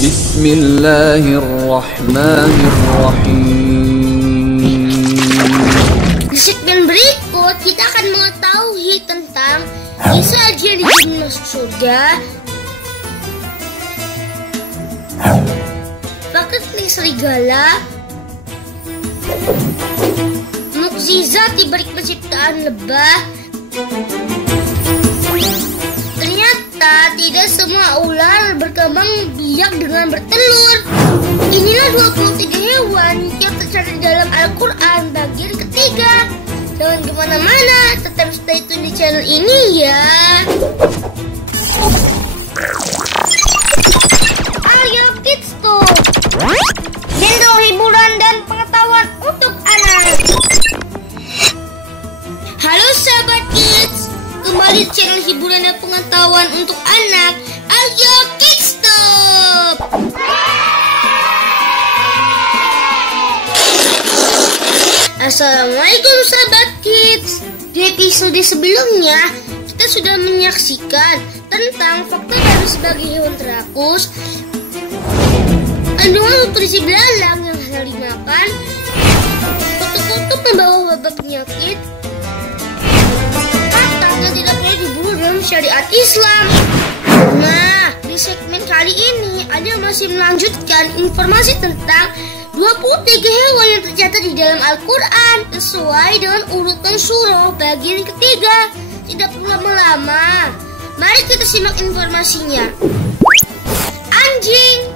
Bismillahirrahmanirrahim. Di segmen berikut kita akan mengetahui tentang kisah dia dijadikan masuk surga, fakta tentang serigala, mukjizat di balik penciptaan lebah. Ternyata tidak semua ular berkembang biak dengan bertelur. Inilah 23 hewan yang tercatat dalam Al-Quran bagian ketiga. Jangan kemana-mana, tetap stay tune di channel ini ya. Ayo Kids Talk, channel hiburan dan pengetahuan untuk anak. Halo sahabat Kids, kembali di channel hiburan dan pengetahuan untuk anak. Ayo Kids Talk. Assalamualaikum sahabat Kids. Di episode sebelumnya kita sudah menyaksikan tentang fakta dari sebagai hewan terakus, kandungan nutrisi belalang yang halal dimakan, kutub-kutub membawa wabah penyakit, katak yang tidak boleh diburu dalam syariat Islam. Nah, di segmen kali ini Anda masih melanjutkan informasi tentang 23 hewan yang tercatat di dalam Al-Quran sesuai dengan urutan surah bagian ketiga. Tidak perlu lama-lama, mari kita simak informasinya. Anjing.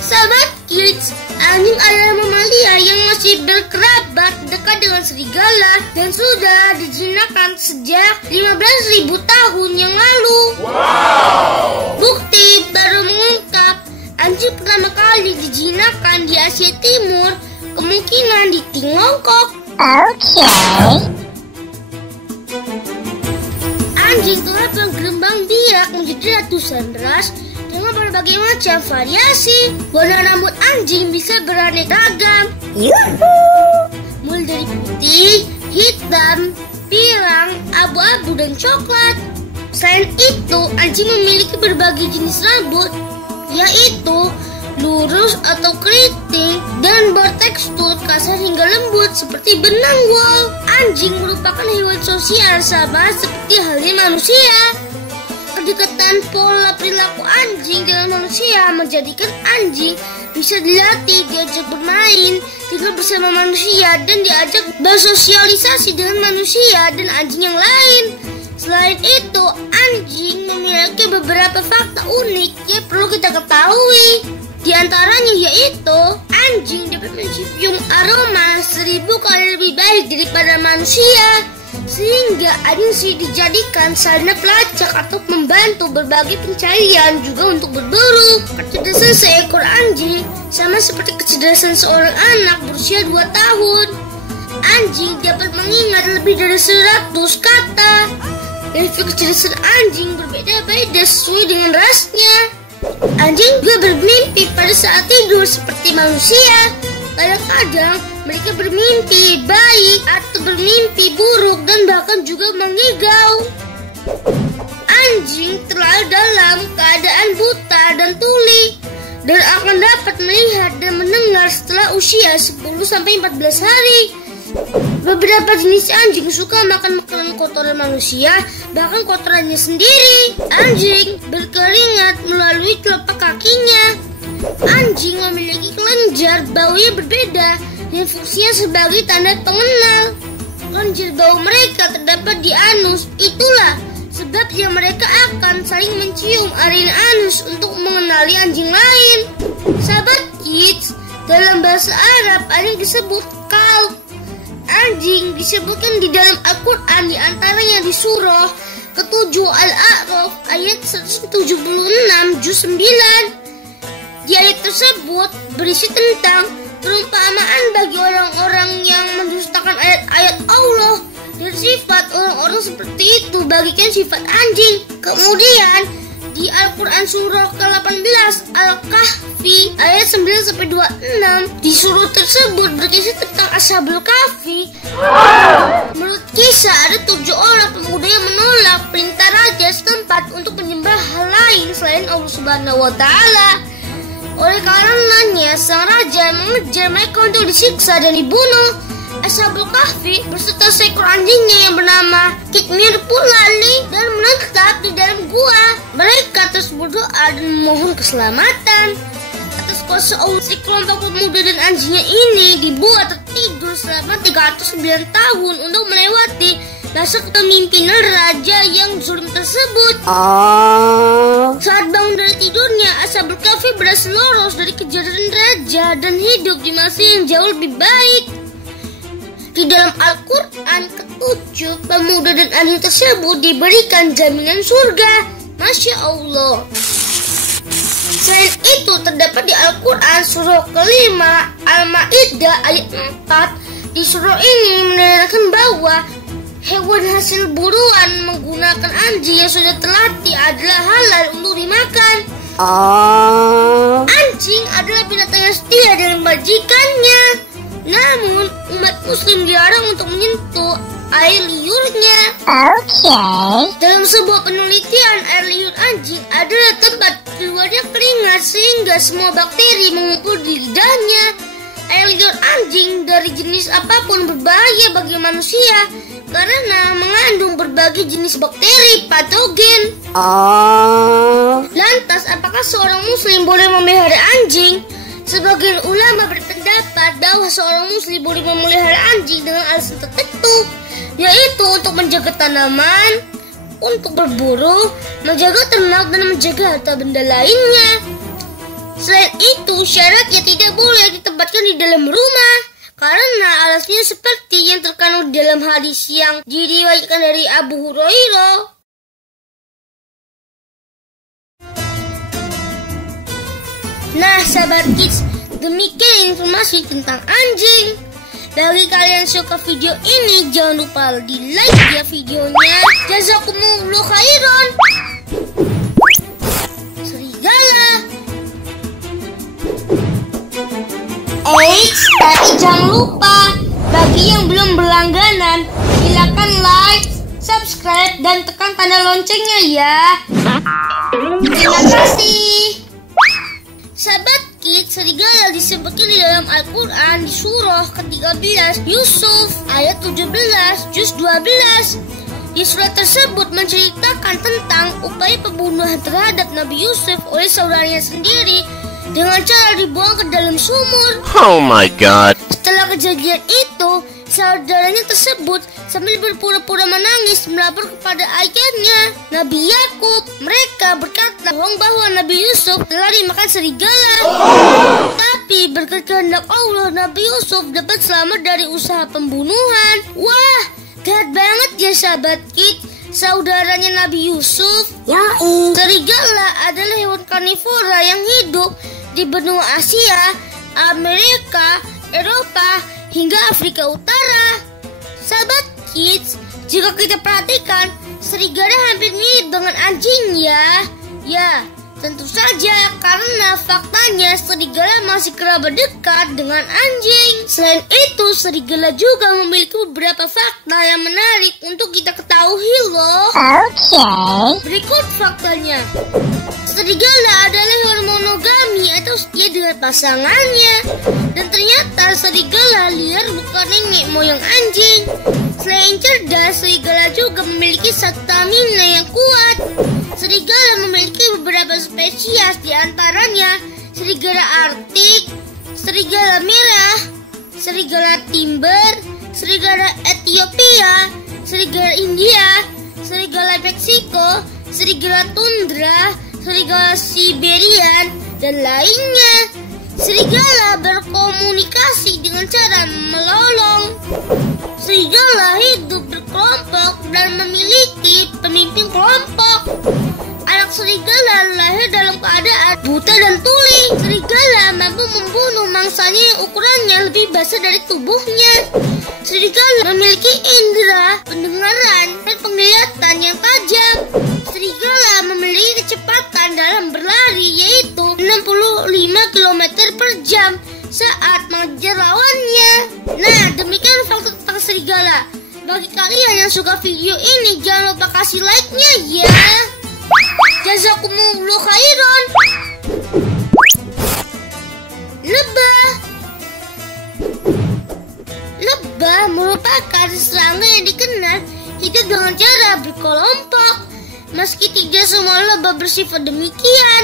Sahabat Kids, anjing adalah mamalia yang masih berkerabat dekat dengan serigala dan sudah dijinakkan sejak 15.000 tahun yang lalu. Bukti baru mengungkap anjing pertama kali dijinakkan di Asia Timur, kemungkinan di Tiongkok. Anjing telah berkembang biak menjadi ratusan ras dengan berbagai macam variasi. Warna rambut anjing bisa beraneka ragam, mulai dari putih, hitam, pirang, abu-abu, dan coklat. Selain itu, anjing memiliki berbagai jenis rambut, yaitu lurus atau keriting dan bertekstur kasar hingga lembut seperti benang wol. Anjing merupakan hewan sosial sama seperti halnya manusia. Kedekatan pola perilaku anjing dengan manusia menjadikan anjing bisa dilatih, diajak bermain, tinggal bersama manusia, dan diajak bersosialisasi dengan manusia dan anjing yang lain. Selain itu, anjing memiliki beberapa fakta unik yang perlu kita ketahui. Di antaranya yaitu, anjing dapat mencium aroma 1000 kali lebih baik daripada manusia, sehingga anjing dijadikan sarana pelacak atau membantu berbagai pencarian, juga untuk berburu. Kecerdasan seekor anjing sama seperti kecerdasan seorang anak berusia 2 tahun. Anjing dapat mengingat lebih dari 100 kata. Level kecerdasan anjing berbeda-beda sesuai dengan rasnya. Anjing juga bermimpi pada saat tidur seperti manusia. Kadang-kadang mereka bermimpi baik atau bermimpi buruk dan bahkan juga mengigau. Anjing terlahir dalam keadaan buta dan tuli dan akan dapat melihat dan mendengar setelah usia 10-14 hari. Beberapa jenis anjing suka makan makanan kotoran manusia, bahkan kotorannya sendiri. Anjing berkeringat melalui telapak kakinya. Anjing memiliki kelenjar bau yang berbeda dan fungsinya sebagai tanda pengenal. Kelenjar bau mereka terdapat di anus. Itulah sebabnya mereka akan saling mencium area anus untuk mengenali anjing lain. Sahabat Kids, dalam bahasa Arab anjing disebut kalb. Anjing disebutkan di dalam Al-Quran, di antaranya di surah ke-7 Al-A'raf ayat 176 juz 9. Di ayat tersebut berisi tentang perumpamaan bagi orang-orang yang mendustakan ayat-ayat Allah dan sifat orang-orang seperti itu bagikan sifat anjing. Kemudian di Al-Quran surah ke-18 Al-Kahfi ayat 9-26, di surah tersebut berkisah tentang Ashabul Kahfi. Menurut kisah, ada Subhanahu wa Ta'ala. Oleh karenanya, sang raja mengejar mereka untuk disiksa dan dibunuh. Ashabul Kahfi berserta seekor anjingnya yang bernama Kitmir pun lari dan menetap di dalam gua. Mereka terus berdoa dan memohon keselamatan. Atas kuasa Allah, si kelompok pemuda dan anjingnya ini dibuat tertidur selama 309 tahun untuk melewati masa kepemimpinan raja yang zalim tersebut. Saat bangun dari tidurnya, Ashabul Kahfi berhasil lolos dari kejaran raja dan hidup di masa yang jauh lebih baik. Di dalam Al-Quran ke-7, pemuda dan anjing tersebut diberikan jaminan surga. Masya Allah. Selain itu, terdapat di Al-Quran surah ke-5 Al-Ma'idah ayat 4. Di surah ini menerangkan bahwa hewan hasil buruan menggunakan anjing yang sudah terlatih adalah halal untuk dimakan. Anjing adalah binatang yang setia dengan majikannya. Namun, umat muslim dilarang untuk menyentuh air liurnya. Dalam sebuah penelitian, air liur anjing adalah tempat keluarnya keringat sehingga semua bakteri mengumpul di lidahnya. Air liur anjing dari jenis apapun berbahaya bagi manusia karena mengandung berbagai jenis bakteri patogen. Lantas, apakah seorang muslim boleh memelihara anjing? Sebagian ulama berpendapat bahwa seorang muslim boleh memelihara anjing dengan alasan tertentu, yaitu untuk menjaga tanaman, untuk berburu, menjaga ternak, dan menjaga harta benda lainnya. Selain itu, syaratnya tidak boleh ditempatkan di dalam rumah, karena alasnya seperti yang terkandung di dalam hadis yang diriwayatkan dari Abu Hurairah. Nah, sahabat kids, demikian informasi tentang anjing. Bagi kalian yang suka video ini, jangan lupa di like ya videonya. Jazakumullahu khairan. Serigala. Tapi jangan lupa, bagi yang belum berlangganan, silakan like, subscribe, dan tekan tanda loncengnya ya. Terima kasih. Sahabat kids, serigala disebutkan di dalam Al-Quran di surah ke-13 Yusuf ayat 17 juz 12. Di surat tersebut menceritakan tentang upaya pembunuhan terhadap Nabi Yusuf oleh saudaranya sendiri dengan cara dibuang ke dalam sumur. Oh my god. Setelah kejadian itu, saudaranya tersebut sambil berpura-pura menangis melapor kepada ayahnya, Nabi Yakub. Mereka berkata bahwa Nabi Yusuf telah dimakan serigala. Tapi berkat kehendak Allah, Nabi Yusuf dapat selamat dari usaha pembunuhan. Wah, jahat banget ya sahabat kid. Saudaranya Nabi Yusuf, serigala adalah hewan karnivora yang hidup di benua Asia, Amerika, Eropa, hingga Afrika Utara. Sahabat kids, jika kita perhatikan, serigala hampir mirip dengan anjing ya. Ya, tentu saja karena faktanya serigala masih kerabat dekat dengan anjing. Selain itu, serigala juga memiliki beberapa fakta yang menarik untuk kita ketahui loh. Berikut faktanya. Serigala adalah hewan monogami atau setia dengan pasangannya. Dan ternyata serigala liar bukan nenek moyang anjing. Selain cerdas, serigala juga memiliki stamina yang kuat. Serigala memiliki beberapa spesies, diantaranya serigala Arktik, serigala merah, serigala timber, serigala Ethiopia, serigala India, serigala Meksiko, serigala tundra, serigala Siberian, dan lainnya. Serigala berkomunikasi dengan cara melolong. Serigala hidup berkelompok dan memiliki pemimpin kelompok. Anak serigala lahir dalam keadaan buta dan tuli. Serigala mampu membunuh mangsanya yang ukurannya lebih besar dari tubuhnya. Serigala memiliki indera pendengaran dan penglihatan yang tajam. Serigala memiliki kecepatan dalam berlari yaitu 65 km per jam saat mengejar lawannya. Nah, demikian fakta tentang serigala. Bagi kalian yang suka video ini, jangan lupa kasih like-nya ya. Jazakumullahu khairan. Lebah. Lebah merupakan serangga yang dikenal hidup dengan cara berkelompok. Meski tidak semua lebah bersifat demikian.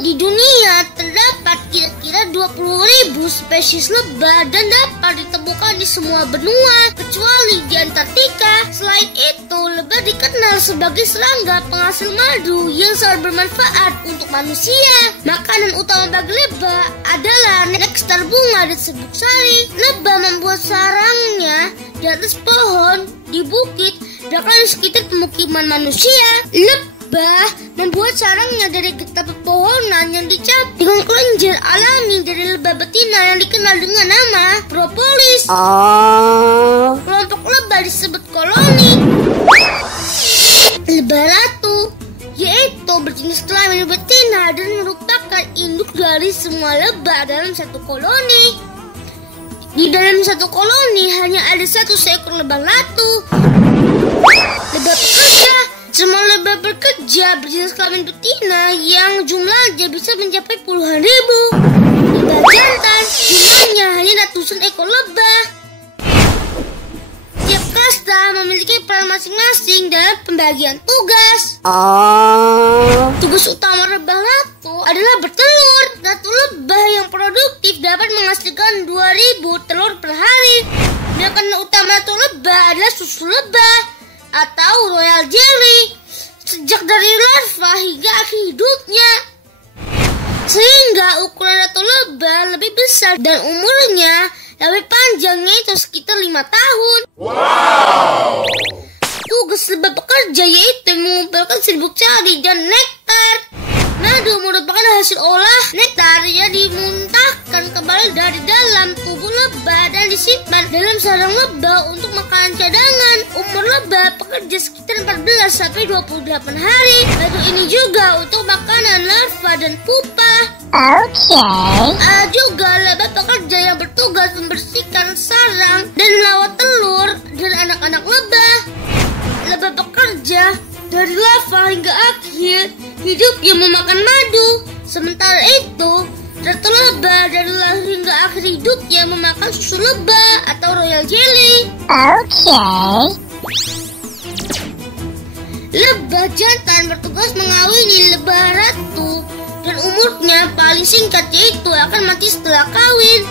Di dunia terdapat kira-kira 20.000 spesies lebah dan dapat ditemukan di semua benua kecuali di Antartika. Selain itu, lebah dikenal sebagai serangga penghasil madu yang sangat bermanfaat untuk manusia. Makanan utama bagi lebah adalah nektar bunga dan serbuk sari. Lebah membuat sarangnya di atas pohon, di bukit, bahkan di sekitar pemukiman manusia. Lebah membuat sarangnya dari getah pepohonan yang dicapai dengan kelenjar alami dari lebah betina yang dikenal dengan nama propolis. Kelompok lebah disebut koloni. Lebah ratu, yaitu berjenis kelamin betina dan merupakan induk dari semua lebah dalam satu koloni. Di dalam satu koloni hanya ada satu seekor lebah ratu. Lebah pekerja, semua lebah bekerja berjenis kelamin betina yang jumlahnya bisa mencapai puluhan ribu. Lebah jantan, jumlahnya hanya ratusan ekor lebah. Tiap kasta memiliki peran masing-masing dalam pembagian tugas. Tugas utama lebah ratu adalah bertelur. Ratu lebah yang produktif dapat menghasilkan 2.000 telur per hari. Makanan utama ratu lebah adalah susu lebah atau royal jelly sejak dari larva hingga akhir hidupnya, sehingga ukuran ratu lebah lebih besar dan umurnya lebih panjang, yaitu sekitar 5 tahun. Tugas lebah pekerja yaitu mengumpulkan serbuk sari dan nektar. Madu merupakan hasil olah nektar yang dimuntahkan kembali dari dalam tubuh lebah dan disimpan dalam sarang lebah untuk makanan cadangan. Umur lebah pekerja sekitar 14 sampai 28 hari. Madu ini juga untuk makanan larva dan pupa. Juga lebah pekerja yang bertugas membersihkan sarang dan melawat telur dan anak-anak lebah. Lebah pekerja dari larva hingga akhir hidup yang memakan madu. Sementara itu, ratu lebah dari lahir hingga akhir hidupnya memakan susu lebah atau royal jelly. Lebah jantan bertugas mengawini lebah ratu dan umurnya paling singkat yaitu akan mati setelah kawin.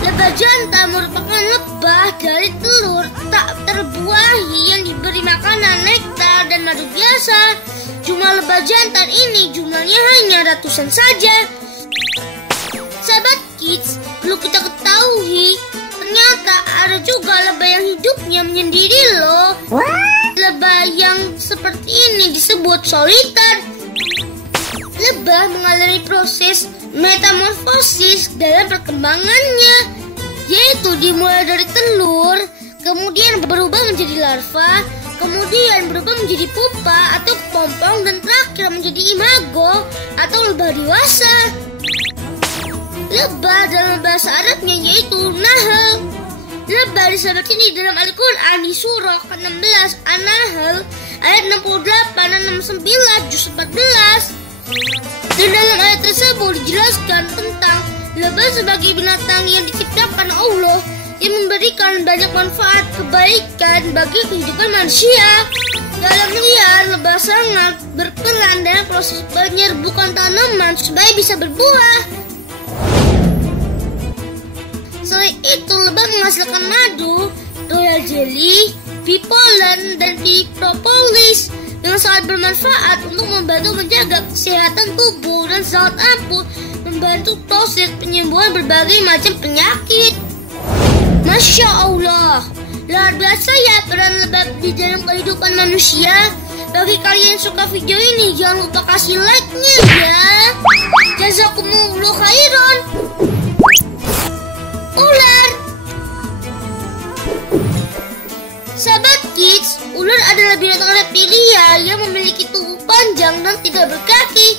Lebah jantan merupakan lebah dari telur tak terbuahi yang diberi makanan nektar dan madu biasa. Jumlah lebah jantan ini jumlahnya hanya ratusan saja. Sahabat kids, perlu kita ketahui, ternyata ada juga lebah yang hidupnya menyendiri loh. Lebah yang seperti ini disebut soliter. Lebah mengalami proses metamorfosis dalam perkembangannya, yaitu dimulai dari telur, kemudian berubah menjadi larva, kemudian berubah menjadi pupa atau kepompong, dan terakhir menjadi imago atau lebah dewasa. Lebah dalam bahasa Arabnya yaitu nahal. Lebah disebut ini dalam Al-Quran di surah ke-16 An-Nahl ayat 68 dan 69 juz 14. Dan dalam ayat tersebut dijelaskan tentang lebah sebagai binatang yang diciptakan Allah yang memberikan banyak manfaat kebaikan bagi kehidupan manusia. Dalam liar, lebah sangat berperan dalam proses penyerbukan tanaman supaya bisa berbuah. Selain itu, lebah menghasilkan madu, royal jelly, bee pollen, dan bee propolis yang sangat bermanfaat untuk membantu menjaga kesehatan tubuh dan sangat ampuh membantu proses penyembuhan berbagai macam penyakit. Masya Allah, luar biasa ya peran lebah di dalam kehidupan manusia. Bagi kalian yang suka video ini, jangan lupa kasih like-nya ya. Jazakumullahu khairan. Ular. Sahabat kids, ular adalah binatang reptilia yang memiliki tubuh panjang dan tidak berkaki.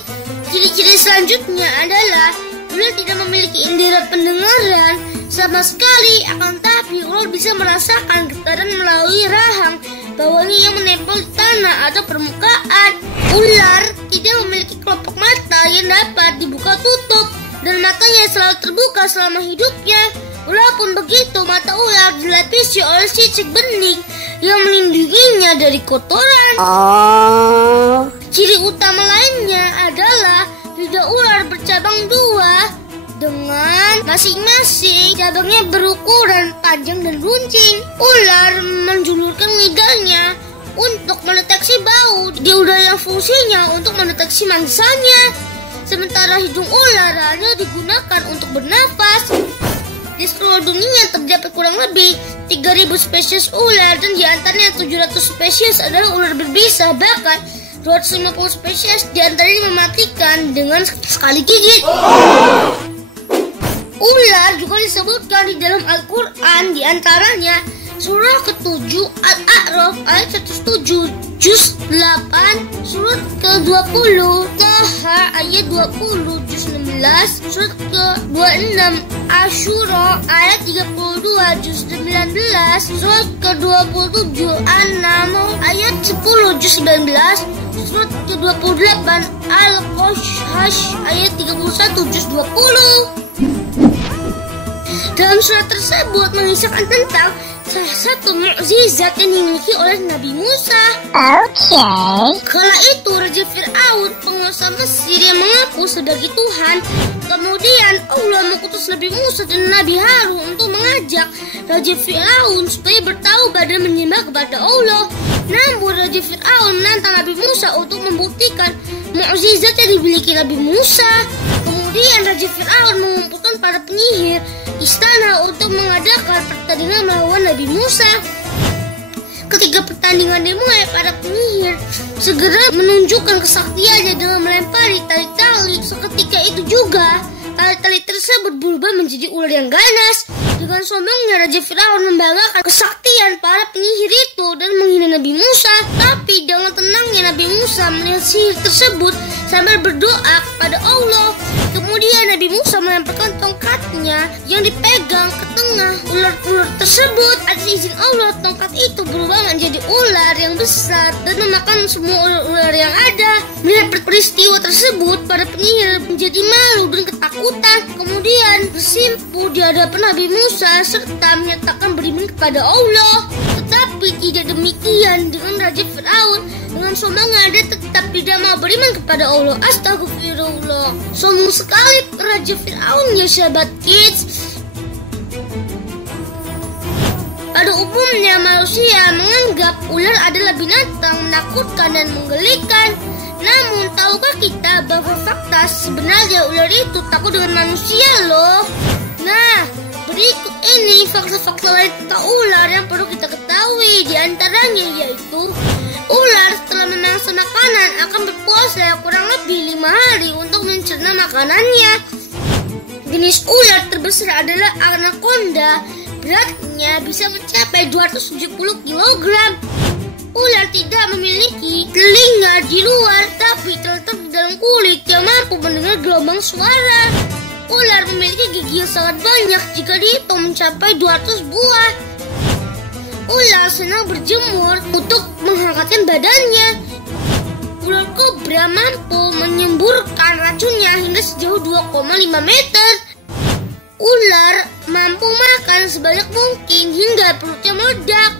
Ciri-ciri selanjutnya adalah ular tidak memiliki indera pendengaran sama sekali, akan tapi ular bisa merasakan getaran melalui rahang bawahnya yang menempel di tanah atau permukaan. Ular tidak memiliki kelopak mata yang dapat dibuka tutup dan matanya selalu terbuka selama hidupnya. Walaupun begitu, mata ular dilapisi oleh cicak bening yang melindunginya dari kotoran. Ciri utama lainnya adalah lidah ular bercabang dua dengan masing-masing cabangnya berukuran panjang dan runcing. Ular menjulurkan lidahnya untuk mendeteksi bau di udara yang fungsinya untuk mendeteksi mangsanya. Sementara hidung ular hanya digunakan untuk bernafas. Di seluruh dunia terdapat kurang lebih 3.000 spesies ular dan diantaranya 700 spesies adalah ular berbisa, bahkan 250 spesies diantaranya mematikan dengan sekali gigit. Ular juga disebutkan di dalam Al-Quran, diantaranya surah ke-7 Al-A'raf ayat 107, juz 8, surat ke-20 Taha ayat 20, juz 16, surat ke-26 Asyura ayat 32, juz 19, surat ke-27 An-Naml ayat 10, juz 19, surat ke-28 Al-Qashash ayat 31, juz 20. Dalam surat tersebut mengisahkan tentang salah satu mukjizat yang dimiliki oleh Nabi Musa. Kala itu Raja Fir'aun, penguasa Mesir yang mengaku sebagai Tuhan. Kemudian Allah mengutus Nabi Musa dan Nabi Harun untuk mengajak Raja Fir'aun supaya bertaubat dan menyembah kepada Allah. Namun Raja Fir'aun menantang Nabi Musa untuk membuktikan mukjizat yang dimiliki Nabi Musa. Kemudian Raja Fir'aun mengumpulkan para penyihir istana untuk mengadakan pertandingan melawan Nabi Musa. Ketika pertandingan dimulai, para penyihir segera menunjukkan kesaktiannya dengan melempari tali-tali. Seketika itu juga tali-tali tersebut berubah menjadi ular yang ganas. Dengan sombongnya Raja Fir'aun membanggakan kesaktian para penyihir itu dan menghina Nabi Musa. Tapi dengan tenangnya Nabi Musa melihat sihir tersebut sambil berdoa kepada Allah. Kemudian Nabi Musa melemparkan tongkatnya yang dipegang ke tengah ular-ular tersebut. Atas izin Allah, tongkat itu berubah menjadi ular yang besar dan memakan semua ular-ular yang ada. Melihat peristiwa tersebut, para penyihir menjadi malu dan ketakutan. Kemudian bersimpuh di hadapan Nabi Musa serta menyatakan beriman kepada Allah. Tetapi tidak demikian dengan Raja Fir'aun. Dengan sombongnya dia tetap tidak mau beriman kepada Allah. Astagfirullah. Sombong sekali Raja Fir'aun ya sahabat kids. Pada umumnya manusia menganggap ular adalah binatang menakutkan dan menggelikan. Namun tahukah kita bahwa fakta sebenarnya ular itu takut dengan manusia loh. Nah, berikut ini fakta-fakta lain tentang ular yang perlu kita ketahui. Di antaranya yaitu ular setelah memangsa makanan akan berpuasa kurang lebih 5 hari untuk mencerna makanannya. Jenis ular terbesar adalah anaconda. Beratnya bisa mencapai 270 kg. Ular tidak memiliki telinga di luar, tapi terletak di dalam kulit yang mampu mendengar gelombang suara. Ular memiliki gigi yang sangat banyak jika dihitung mencapai 200 buah. Ular senang berjemur untuk menghangatkan badannya. Ular kobra mampu menyemburkan racunnya hingga sejauh 2,5 meter. Ular mampu makan sebanyak mungkin hingga perutnya meledak.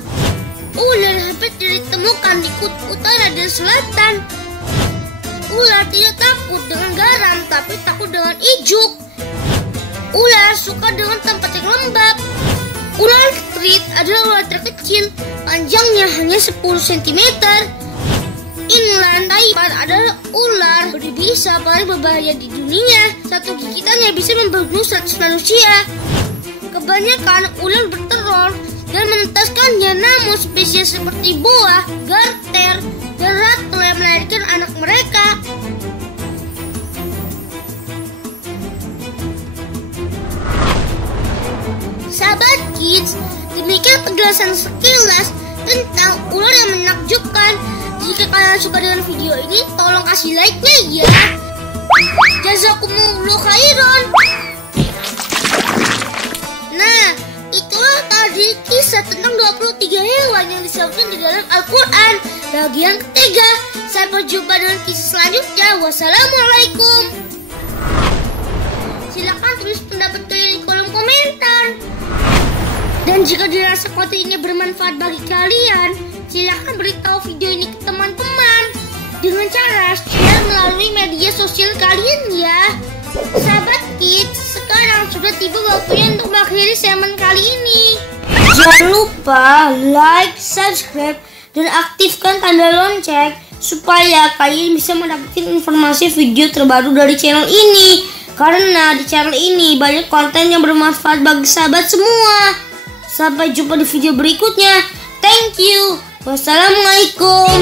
Ular hampir tidak ditemukan di kutub utara dan selatan. Ular tidak takut dengan garam, tapi takut dengan ijuk. Ular suka dengan tempat yang lembab. Ular street adalah ular terkecil, panjangnya hanya 10 cm. Inland Taipan adalah ular berbisa paling berbahaya di dunia. Satu gigitannya bisa membunuh 100 manusia. Kebanyakan ular bertelur dan menetaskannya, namun spesies seperti boa, garter, dan ratel yang melahirkan anak mereka. Sahabat kids, demikian penjelasan sekilas tentang ular yang menakjubkan. Jika kalian suka dengan video ini, tolong kasih like-nya ya. Jazakumullah khairan. Nah, itu Itulah tadi kisah tentang 23 hewan yang disebutkan di dalam Al-Quran bagian ketiga. Sampai jumpa dengan kisah selanjutnya. Wassalamualaikum. Silakan tulis pendapat kalian di kolom komentar. Dan jika dirasa konten ini bermanfaat bagi kalian, silakan beritahu video ini ke teman-teman dengan cara share melalui media sosial kalian ya. Sahabat Kids, sekarang sudah tiba waktunya untuk mengakhiri segmen kali ini. Jangan lupa like, subscribe, dan aktifkan tanda lonceng supaya kalian bisa mendapatkan informasi video terbaru dari channel ini. Karena di channel ini banyak konten yang bermanfaat bagi sahabat semua. Sampai jumpa di video berikutnya. Thank you. Wassalamualaikum.